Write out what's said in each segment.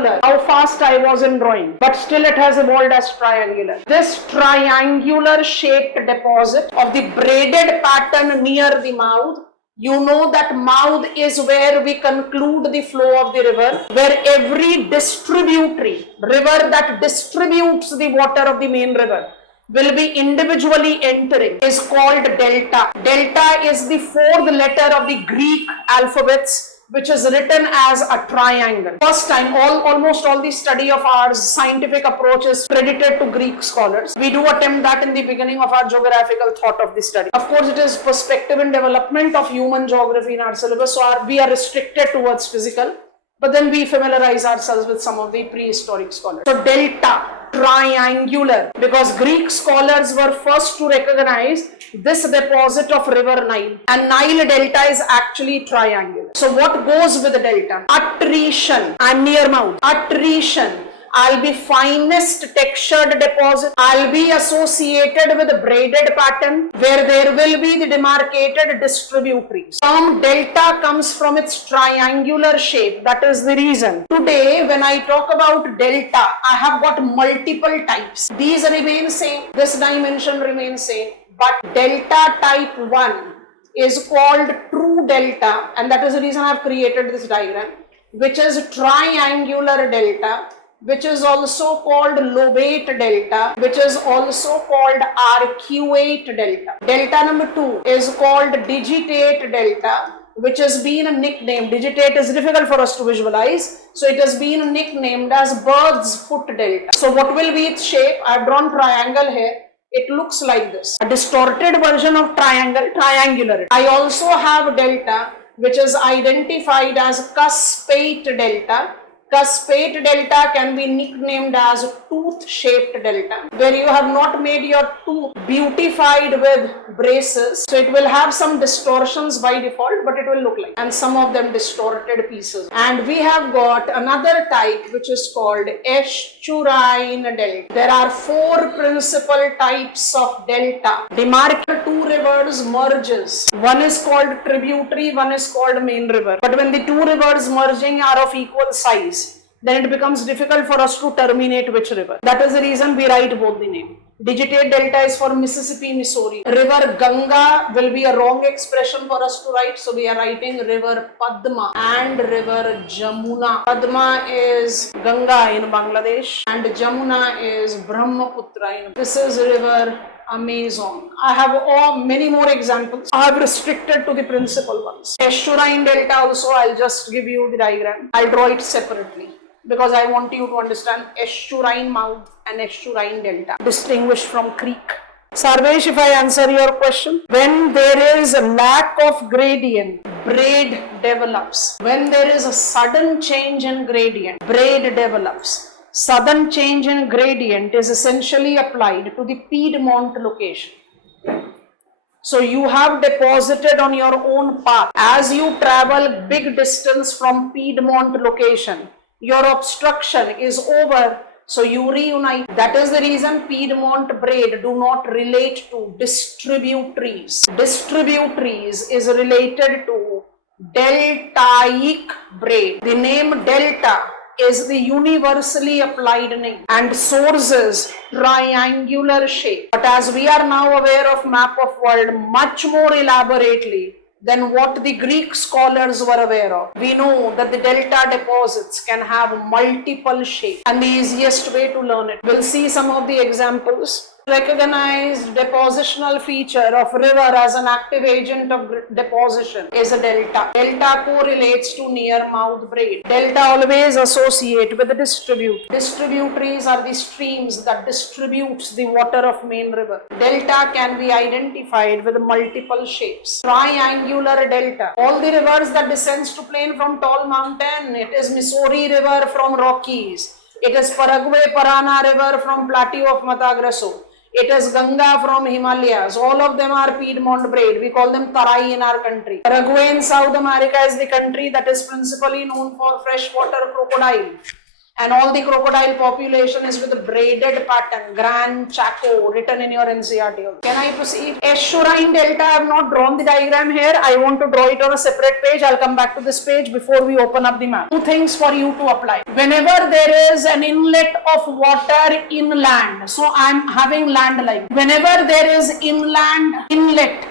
triangular. How fast I was in drawing, but still it has evolved as triangular. This triangular shaped deposit of the braided pattern near the mouth, you know that mouth is where we conclude the flow of the river, where every distributary river that distributes the water of the main river will be individually entering is called delta. Delta is the fourth letter of the Greek alphabets, which is written as a triangle. First time, almost all the study of our scientific approach is credited to Greek scholars. We do attempt that in the beginning of our geographical thought of the study. Of course, it is perspective and development of human geography in our syllabus, so we are restricted towards physical, but then we familiarize ourselves with some of the prehistoric scholars. So delta, triangular, because Greek scholars were first to recognize this deposit of river Nile, and Nile delta is actually triangular. So what goes with the delta? Attrition, I'm near mouth. Attrition, I'll be finest textured deposit. I'll be associated with a braided pattern where there will be the demarcated distributaries. Term delta comes from its triangular shape. That is the reason. Today, when I talk about delta, I have got multiple types. These remain same. This dimension remains same. But delta type 1 is called true delta, and that is the reason I have created this diagram, which is triangular delta, which is also called lobate delta, which is also called arcuate delta. Delta number 2 is called digitate delta, which has been nicknamed, digitate is difficult for us to visualize, so it has been nicknamed as bird's foot delta. So what will be its shape? I have drawn triangle here. It looks like this, a distorted version of triangular. I also have delta, which is identified as cuspate delta. Cuspate delta can be nicknamed as tooth-shaped delta, where you have not made your tooth beautified with braces, so it will have some distortions by default, but it will look like, and some of them distorted pieces. And we have got another type which is called estuarine delta. There are 4 principal types of delta. Demarcated 2 rivers merges. One is called tributary, one is called main river. But when the 2 rivers merging are of equal size, then it becomes difficult for us to terminate which river. That is the reason we write both the name. Digitate delta is for Mississippi, Missouri. River Ganga will be a wrong expression for us to write, so we are writing river Padma and river Jamuna. Padma is Ganga in Bangladesh and Jamuna is Brahmaputra. This is river Amazon. I have many more examples. I have restricted to the principal ones. Estuarine delta also, I'll just give you the diagram. I'll draw it separately because I want you to understand estuarine mouth and estuarine delta, distinguished from creek. Sarvesh, if I answer your question, when there is a lack of gradient, braid develops. When there is a sudden change in gradient, braid develops. Sudden change in gradient is essentially applied to the Piedmont location. So you have deposited on your own path. As you travel big distance from Piedmont location, your obstruction is over, so you reunite. That is the reason Piedmont braid do not relate to distributaries. Distributaries is related to deltaic braid. The name delta is the universally applied name and sources triangular shape. But as we are now aware of map of world much more elaborately than what the Greek scholars were aware of, we know that the delta deposits can have multiple shapes, and the easiest way to learn it, we'll see some of the examples. Recognized depositional feature of river as an active agent of deposition is a delta. Delta correlates to near mouth braid. Delta always associate with the distribute. Distributaries are the streams that distributes the water of main river. Delta can be identified with multiple shapes. Triangular delta. All the rivers that descends to plain from tall mountain. It is Missouri River from Rockies. It is Paraguay Parana River from Plateau of Mata Grosso. It is Ganga from Himalayas. All of them are Piedmont braid. We call them Tarai in our country. Paraguay in South America is the country that is principally known for freshwater crocodile. and all the crocodile population is with a braided pattern, Grand Chaco, written in your NCERT. Can I proceed? Estuarine delta, I have not drawn the diagram here. I want to draw it on a separate page. I'll come back to this page before we open up the map. Two things for you to apply. Whenever there is an inlet of water inland, so I'm having land line. Whenever there is inlet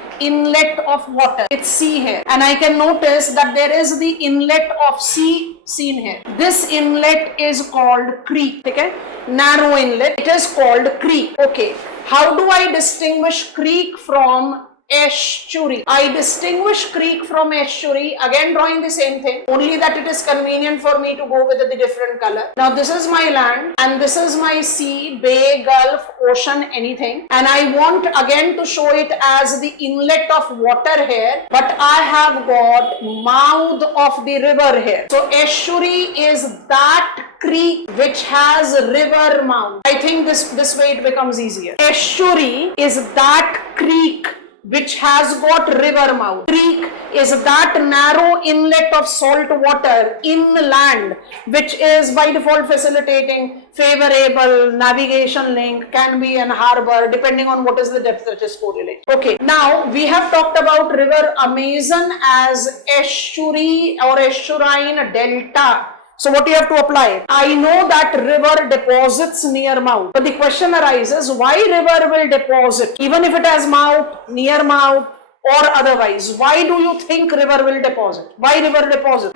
of water, it's C here, and I can notice that there is the inlet of C seen here. This inlet is called creek. Okay, narrow inlet, it is called creek. Okay, how do I distinguish creek from estuary? I distinguish creek from estuary, again drawing the same thing, only that it is convenient for me to go with the different color. Now this is my land and this is my sea, bay, gulf, ocean, anything, and I want again to show it as the inlet of water here, but I have got mouth of the river here. So estuary is that creek which has river mouth. I think this way it becomes easier. Estuary is that creek which has got river mouth. Creek is that narrow inlet of salt water inland which is by default facilitating favorable navigation link, can be an harbor depending on what is the depth that is correlated. Okay, now we have talked about river Amazon as estuary or estuarine delta. So what you have to apply? I know that river deposits near mouth. But the question arises, why river will deposit? Even if it has mouth, near mouth or otherwise, why do you think river will deposit? Why river deposit?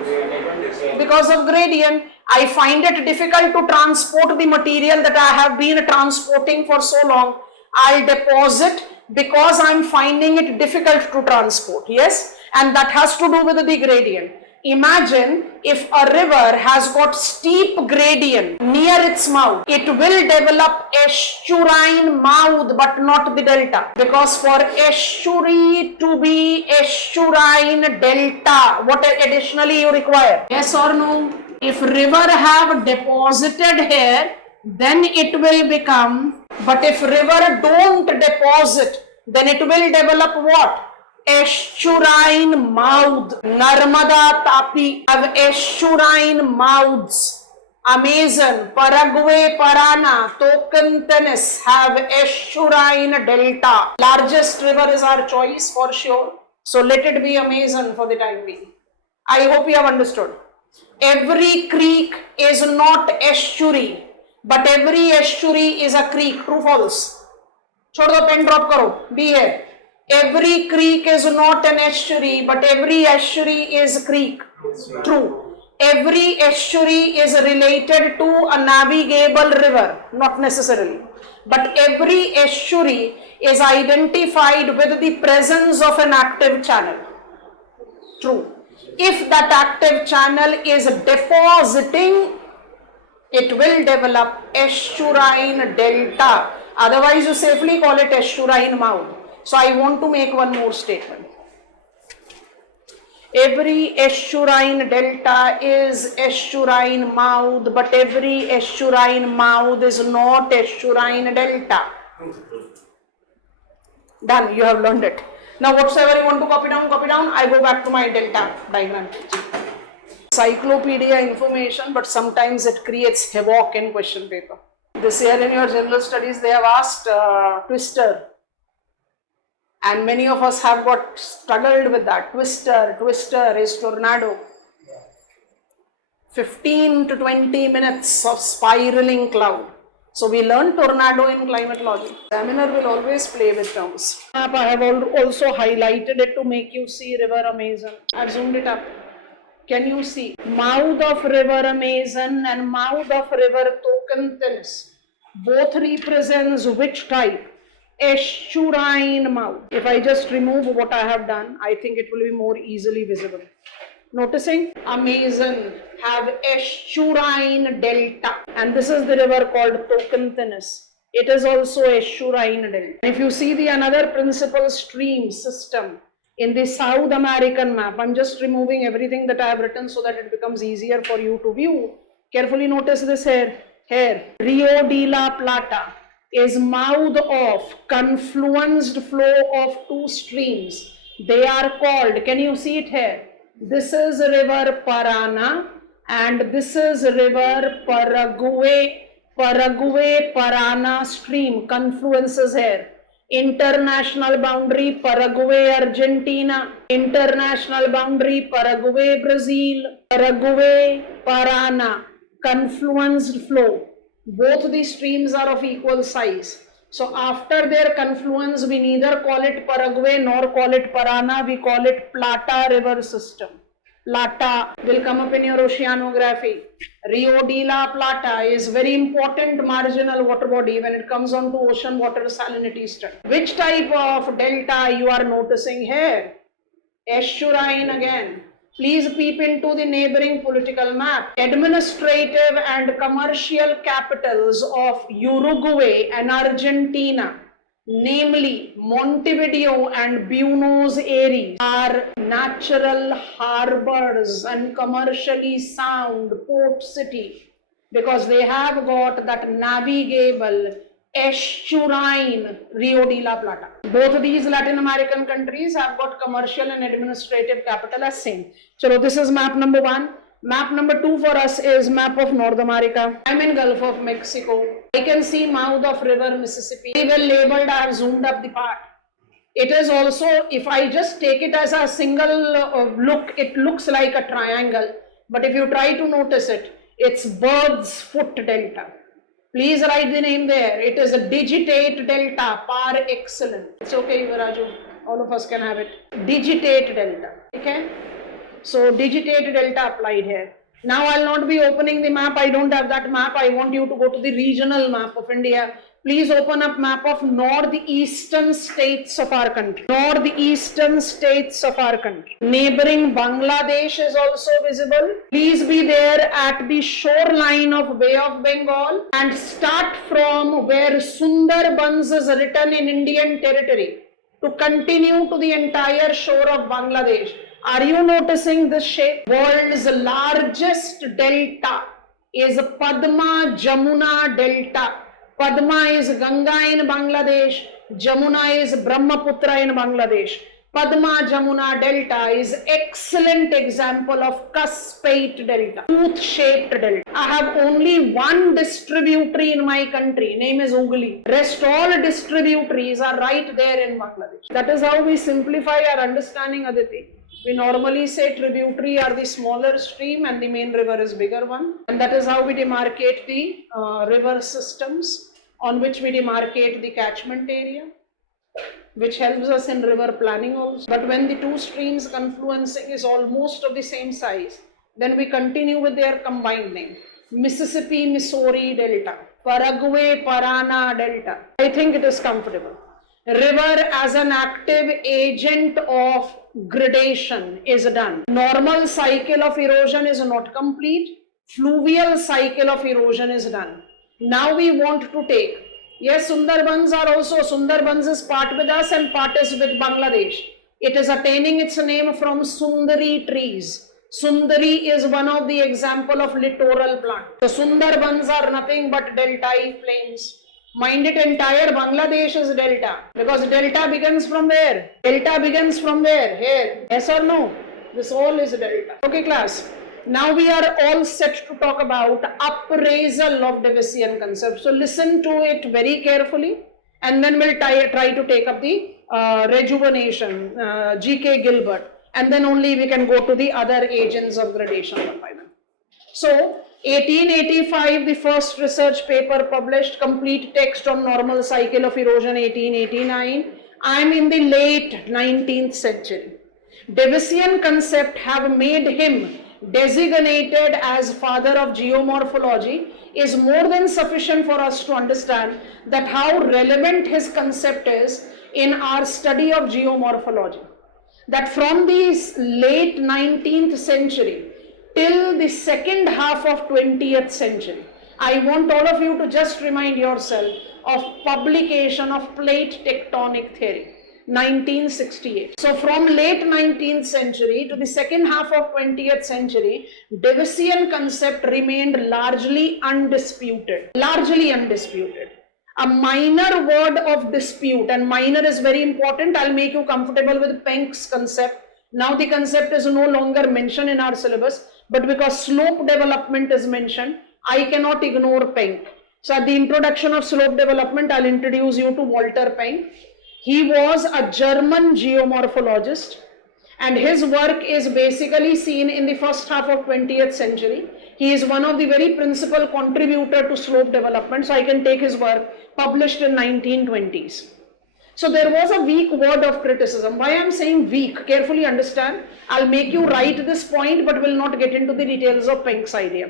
Because of gradient. I find it difficult to transport the material that I have been transporting for so long. I'll deposit because I'm finding it difficult to transport. Yes, and that has to do with the gradient. Imagine if a river has got steep gradient near its mouth, it will develop estuarine mouth but not the delta, because for estuary to be estuarine delta, what additionally you require? Yes or no? If river have deposited here, then it will become, but if river don't deposit, then it will develop what? Estuarine mouth. Narmada, Tapi have estuarine mouths. Amazon, Paraguay, Parana, Tocantins have estuarine delta. Largest river is our choice for sure. So let it be Amazon for the time being. I hope you have understood. Every creek is not estuary, but every estuary is a creek. True, false? Chhod do, pen drop karo. Be here. Every creek is not an estuary, but every estuary is a creek. True. Every estuary is related to a navigable river, not necessarily. But every estuary is identified with the presence of an active channel. True. If that active channel is depositing, it will develop estuarine delta. Otherwise, you safely call it estuarine mouth. So I want to make one more statement. Every estuarine delta is estuarine mouth, but every estuarine mouth is not estuarine delta. Done, you have learned it. Now whatsoever you want to copy down, I go back to my delta diagram. Encyclopedia information, but sometimes it creates havoc in question paper. This year in your general studies, they have asked twister. And many of us have got struggled with that. Twister is tornado. 15 to 20 minutes of spiraling cloud. So we learn tornado in climatology. Examiner will always play with terms. I have also highlighted it to make you see river Amazon. I've zoomed it up. Can you see? Mouth of river Amazon and mouth of river Tocantins. Both represents which type? Estuarine mouth. If I just remove what I have done, I think it will be more easily visible. Noticing? Amazon have estuarine delta, and this is the river called Tocantins. It is also estuarine delta. If you see the another principal stream system in the South American map, I'm just removing everything that I have written so that it becomes easier for you to view. Carefully notice this here. Rio de la Plata is mouth of confluenced flow of two streams. They are called, can you see it here? This is river Parana and this is river Paraguay Parana stream confluences here. International boundary Paraguay Argentina, international boundary Paraguay Brazil, Paraguay Parana, confluenced flow. Both the streams are of equal size. So after their confluence, we neither call it Paraguay nor call it Parana, we call it Plata river system. Plata will come up in your oceanography. Rio de la Plata is very important marginal water body when it comes on to ocean water salinity study. Which type of delta you are noticing here? Estuarine again. Please peep into the neighboring political map. Administrative and commercial capitals of Uruguay and Argentina, namely Montevideo and Buenos Aires, are natural harbors and commercially sound port city because they have got that navigable estuarine Rio de la Plata. Both these Latin American countries have got commercial and administrative capital as same. So this is map number 1. Map number 2 for us is map of North America. I'm in Gulf of Mexico. I can see mouth of river Mississippi. Well labeled, I have zoomed up the part. It is also, if I just take it as a single look, it looks like a triangle. But if you try to notice it, it's Bird's Foot Delta. Please write the name there. It is a digitate delta par excellence. It's okay, Yuvaraju. All of us can have it. Digitate delta. Okay? So digitate delta applied here. Now I'll not be opening the map. I don't have that map. I want you to go to the regional map of India. Please open up map of northeastern states of our country. Northeastern states of our country. Neighboring Bangladesh is also visible. Please be there at the shoreline of Bay of Bengal and start from where Sundarbans is written in Indian territory to continue to the entire shore of Bangladesh. Are you noticing this shape? World's largest delta is Padma Jamuna Delta. Padma is Ganga in Bangladesh, Jamuna is Brahmaputra in Bangladesh. Padma Jamuna Delta is excellent example of cuspate delta, tooth-shaped delta. I have only one distributary in my country, name is Ungli. Rest all distributaries are right there in Bangladesh. That is how we simplify our understanding, Aditi. We normally say tributary are the smaller stream and the main river is bigger one. And that is how we demarcate the river systems on which we demarcate the catchment area, which helps us in river planning also. But when the two streams confluencing is almost of the same size, then we continue with their combined name. Mississippi, Missouri Delta, Paraguay, Parana Delta. I think it is comfortable. River as an active agent of gradation is done. Normal cycle of erosion is not complete. Fluvial cycle of erosion is done. Now we want to take, yes, Sundarbans are also, Sundarbans is part with us and part is with Bangladesh. It is attaining its name from Sundari trees. Sundari is one of the example of littoral plant. The Sundarbans are nothing but delta plains. Mind it, entire Bangladesh is delta, because delta begins from where? Delta begins from where? Here. Yes or no? This all is delta. Okay, class. Now we are all set to talk about appraisal of Daviscian concept. So listen to it very carefully and then we'll try to take up the rejuvenation, G.K. Gilbert, and then only we can go to the other agents of gradation. So 1885, the first research paper published, complete text on normal cycle of erosion 1889. I am in the late 19th century. Daviscian concept have made him designated as father of geomorphology is more than sufficient for us to understand that how relevant his concept is in our study of geomorphology. That from the late 19th century till the second half of 20th century, I want all of you to just remind yourself of publication of plate tectonic theory, 1968. So from late 19th century to the second half of 20th century, Daviscian concept remained largely undisputed. A minor word of dispute, and minor is very important, I'll make you comfortable with Penck's concept. Now the concept is no longer mentioned in our syllabus, but because slope development is mentioned, I cannot ignore Penck. So at the introduction of slope development, I'll introduce you to Walter Penck. He was a German geomorphologist, and his work is basically seen in the first half of 20th century. He is one of the very principal contributor to slope development, so I can take his work published in 1920s. So there was a weak word of criticism. Why I'm saying weak? Carefully understand. I'll make you write this point, but will not get into the details of Penck's idea.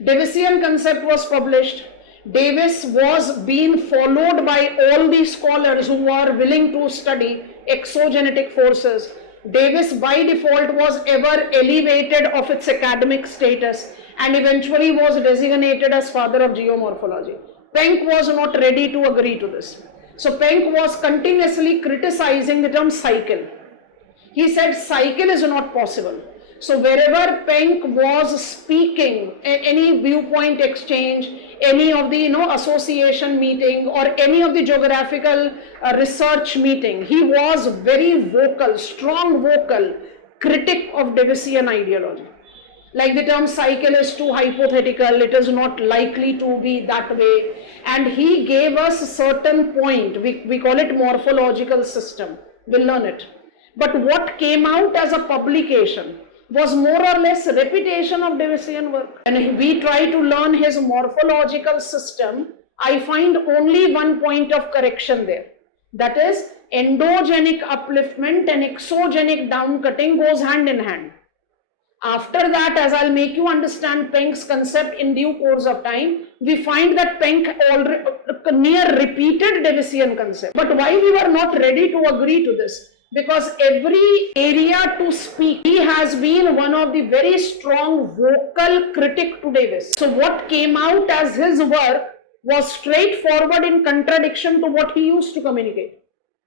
Davisian concept was published. Davis was being followed by all the scholars who were willing to study exogenetic forces. Davis by default was ever elevated of its academic status and eventually was designated as father of geomorphology. Penck was not ready to agree to this. So Penck was continuously criticizing the term cycle. He said cycle is not possible. So wherever Penck was speaking, any viewpoint exchange, any of the association meeting or any of the geographical research meeting, he was very vocal, strong vocal critic of Davisian ideology. Like the term cycle is too hypothetical, it is not likely to be that way. And he gave us a certain point, we call it morphological system, we'll learn it. But what came out as a publication was more or less repetition of Davisian work. And we try to learn his morphological system, I find only one point of correction there. That is, endogenic upliftment and exogenic downcutting goes hand in hand. After that, as I'll make you understand Penck's concept in due course of time, we find that Penck already near repeated Davisian concept. But why we were not ready to agree to this? Because every area to speak, he has been one of the very strong vocal critic to Davis. So what came out as his work was straightforward in contradiction to what he used to communicate.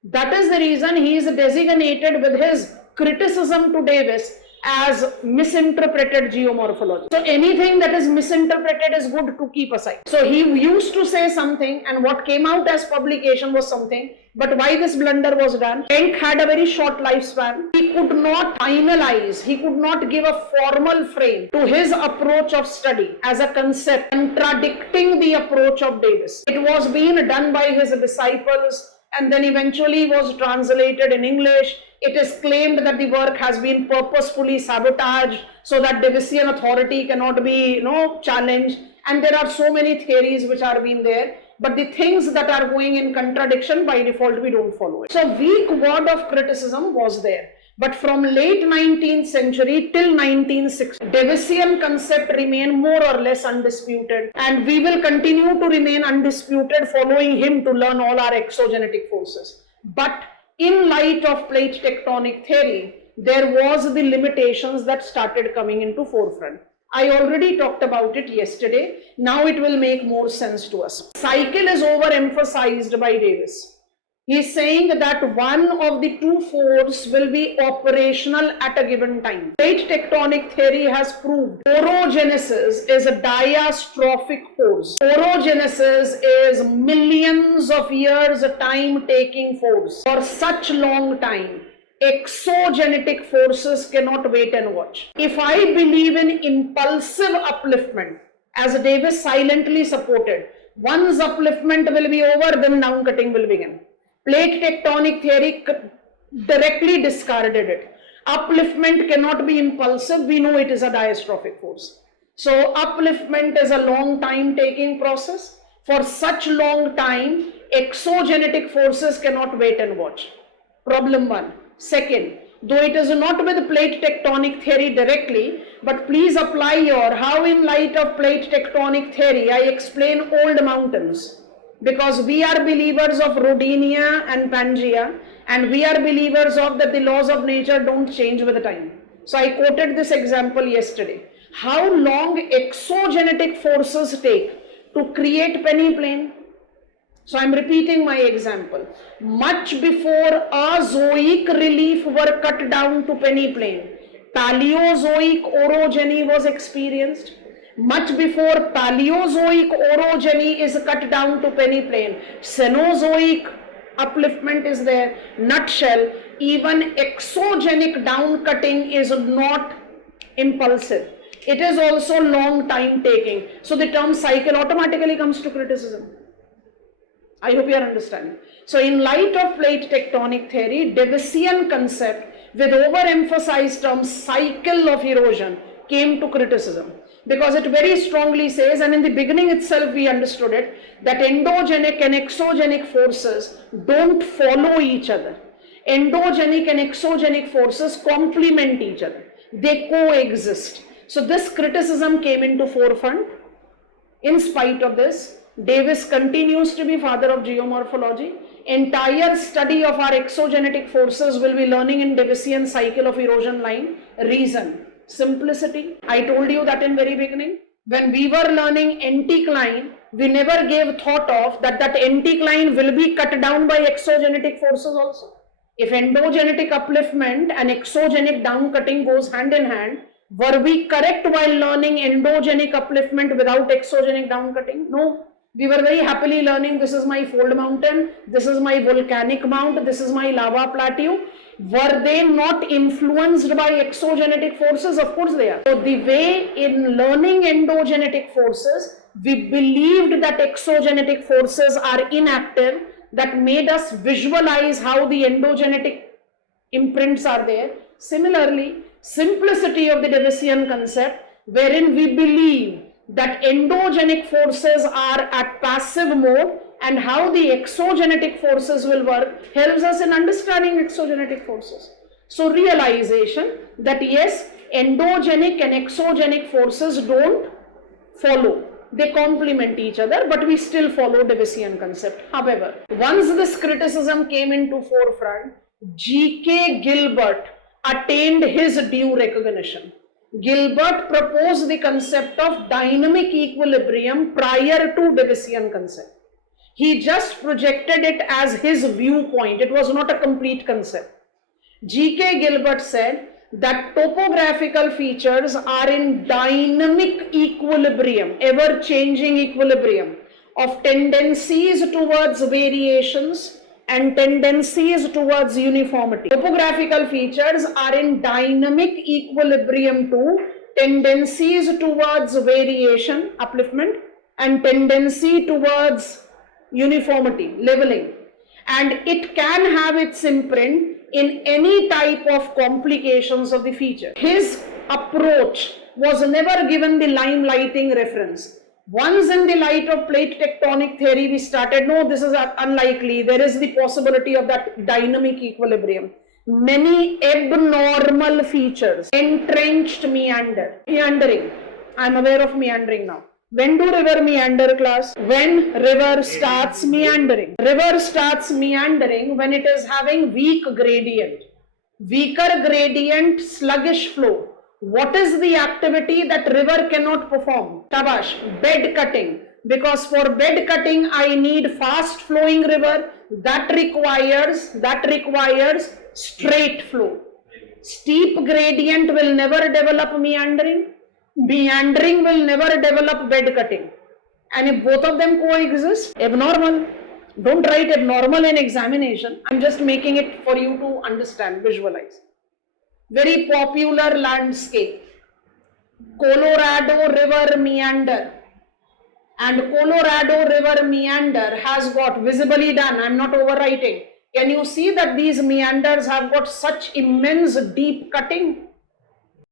That is the reason he is designated with his criticism to Davis as misinterpreted geomorphology. So anything that is misinterpreted is good to keep aside. So he used to say something and what came out as publication was something, but why this blunder was done? Penck had a very short lifespan. He could not finalize, he could not give a formal frame to his approach of study as a concept contradicting the approach of Davis. It was being done by his disciples and then eventually was translated in English. It is claimed that the work has been purposefully sabotaged so that Davisian authority cannot be challenged, and there are so many theories which are being there, but the things that are going in contradiction by default we don't follow it. So weak word of criticism was there. But from late 19th century till 1960, Davisian concept remained more or less undisputed, and we will continue to remain undisputed following him to learn all our exogenetic forces. But in light of plate tectonic theory, there was the limitations that started coming into forefront. I already talked about it yesterday. Now it will make more sense to us. Cycle is overemphasized by Davis. He is saying that one of the two forces will be operational at a given time. Plate tectonic theory has proved orogenesis is a diastrophic force. Orogenesis is millions of years time taking force. For such long time, exogenetic forces cannot wait and watch. If I believe in impulsive upliftment, as Davis silently supported, once upliftment will be over, then downcutting will begin. Plate tectonic theory directly discarded it. Upliftment cannot be impulsive. We know it is a diastrophic force. So upliftment is a long time taking process. For such long time, exogenetic forces cannot wait and watch. Problem one. Second, though it is not with plate tectonic theory directly, but please apply your how in light of plate tectonic theory I explain old mountains. Because we are believers of Rodinia and Pangea, and we are believers of that the laws of nature don't change with the time. So I quoted this example yesterday. How long exogenetic forces take to create peneplain? So I am repeating my example. Much before Azoic relief were cut down to peneplain, Paleozoic orogeny was experienced. Much before Paleozoic orogeny is cut down to peneplain, Cenozoic upliftment is there. Nutshell, even exogenic downcutting is not impulsive. It is also long time taking. So the term cycle automatically comes to criticism. I hope you are understanding. So in light of plate tectonic theory, Daviscian concept with overemphasized term cycle of erosion came to criticism, because it very strongly says, and in the beginning itself we understood it, that endogenic and exogenic forces don't follow each other. Endogenic and exogenic forces complement each other. They coexist. So this criticism came into forefront. In spite of this, Davis continues to be father of geomorphology. Entire study of our exogenetic forces will be learning in Davisian cycle of erosion line. Reason, simplicity. I told you that in very beginning. When we were learning anticline, we never gave thought of that anticline will be cut down by exogenetic forces also. If endogenetic upliftment and exogenic downcutting goes hand in hand, were we correct while learning endogenic upliftment without exogenic downcutting? No. We were very happily learning, this is my fold mountain, this is my volcanic mount, this is my lava plateau. Were they not influenced by exogenetic forces? Of course they are. So the way in learning endogenetic forces, we believed that exogenetic forces are inactive, that made us visualize how the endogenetic imprints are there. Similarly, simplicity of the Davisian concept, wherein we believe that endogenic forces are at passive mode, and how the exogenetic forces will work helps us in understanding exogenetic forces. So realization that yes, endogenic and exogenic forces don't follow. They complement each other, but we still follow Davisian concept. However, once this criticism came into forefront, G.K. Gilbert attained his due recognition. Gilbert proposed the concept of dynamic equilibrium prior to Davisian concept. He just projected it as his viewpoint. It was not a complete concept. G.K. Gilbert said that topographical features are in dynamic equilibrium, ever-changing equilibrium of tendencies towards variations and tendencies towards uniformity. Topographical features are in dynamic equilibrium to tendencies towards variation, upliftment, and tendency towards uniformity, leveling. And it can have its imprint in any type of complications of the feature. His approach was never given the limelighting reference. Once in the light of plate tectonic theory, we started, no, this is unlikely. There is the possibility of that dynamic equilibrium. Many abnormal features, entrenched meandering. I'm aware of meandering now. When do river meander, class? When river starts meandering. River starts meandering when it is having weak gradient. Weaker gradient, sluggish flow. What is the activity that river cannot perform? Tabash, bed cutting. Because for bed cutting, I need fast flowing river. That requires straight flow. Steep gradient will never develop meandering. Meandering will never develop bed cutting. And if both of them coexist, abnormal. Don't write abnormal in examination. I'm just making it for you to understand, visualize. Very popular landscape. Colorado River meander. And Colorado River meander has got visibly done. I'm not overwriting. Can you see that these meanders have got such immense deep cutting?